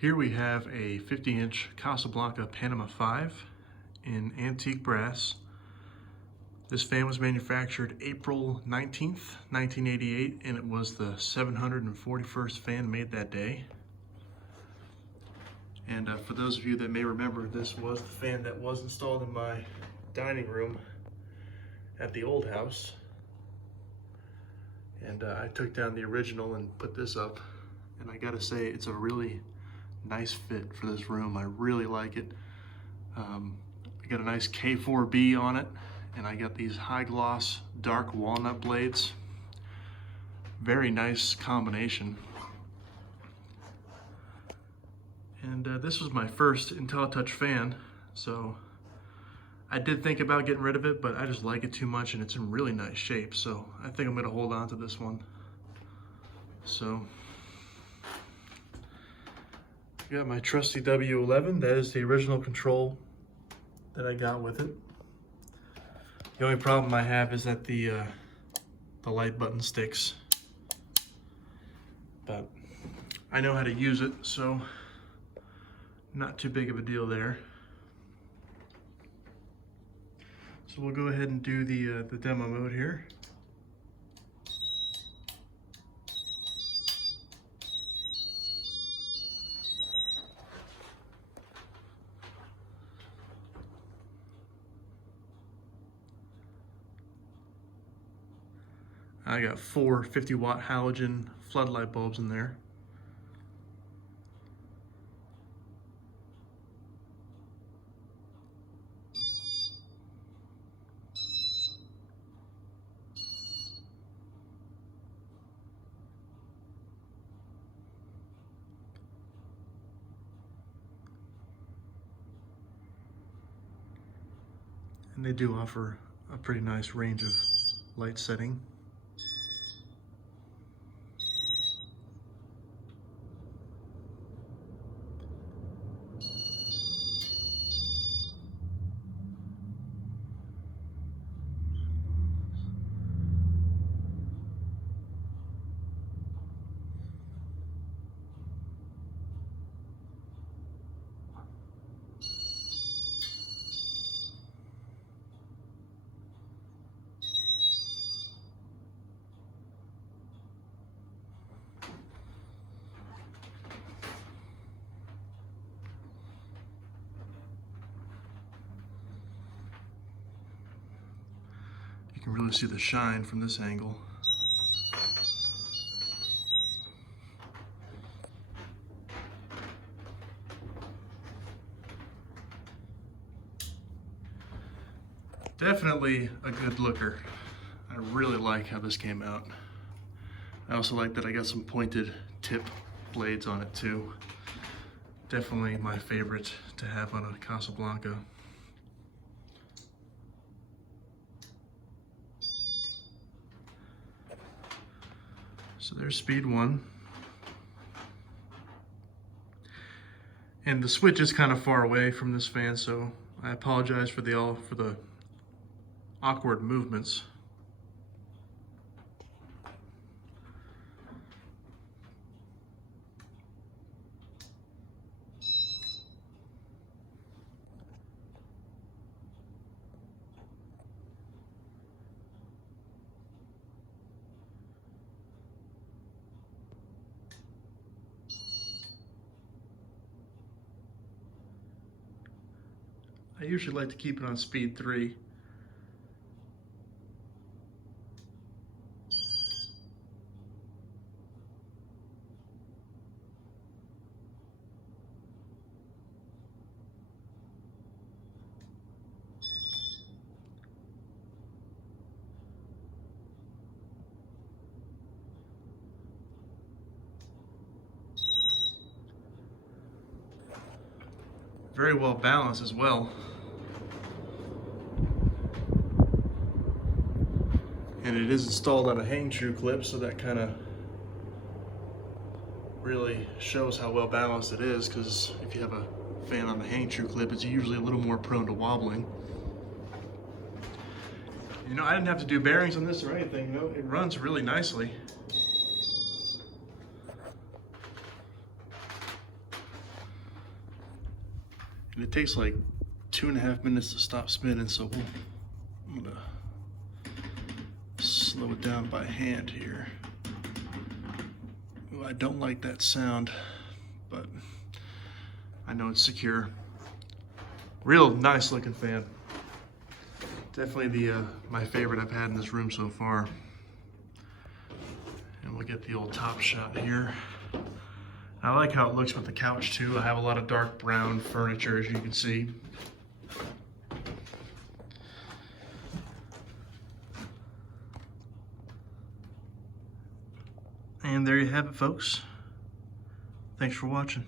Here we have a 50-inch Casablanca Panama 5 in antique brass. This fan was manufactured April 19th, 1988, and it was the 741st fan made that day. And for those of you that may remember, this was the fan that was installed in my dining room at the old house. And I took down the original and put this up. And I gotta say, it's a really nice fit for this room. I really like it. I got a nice K4B on it, and I got these high gloss dark walnut blades. Very nice combination. And this was my first Inteli-touch fan, so I did think about getting rid of it, but I just like it too much and it's in really nice shape, so I think I'm gonna hold on to this one. So I got my trusty W11. That is the original control that I got with it. The only problem I have is that the light button sticks, but I know how to use it, so not too big of a deal there. So we'll go ahead and do the demo mode here. I got 4 50-watt halogen floodlight bulbs in there. And they do offer a pretty nice range of light setting. You can really see the shine from this angle. Definitely a good looker. I really like how this came out. I also like that I got some pointed tip blades on it too. Definitely my favorite to have on a Casablanca. So there's speed 1. And the switch is kind of far away from this fan, so I apologize for the awkward movements. I usually like to keep it on speed 3. Very well balanced as well. And it is installed on a hang true clip, so that kind of really shows how well balanced it is, because if you have a fan on the hang true clip, it's usually a little more prone to wobbling. You know, I didn't have to do bearings on this or anything, you know, it runs really nicely. And it takes like 2.5 minutes to stop spinning, so I'm gonna slow it down by hand here. Ooh, I don't like that sound, but I know it's secure. Real nice looking fan. Definitely my favorite I've had in this room so far. And we'll get the old top shot here. I like how it looks with the couch too. I have a lot of dark brown furniture, as you can see. And there you have it, folks. Thanks for watching.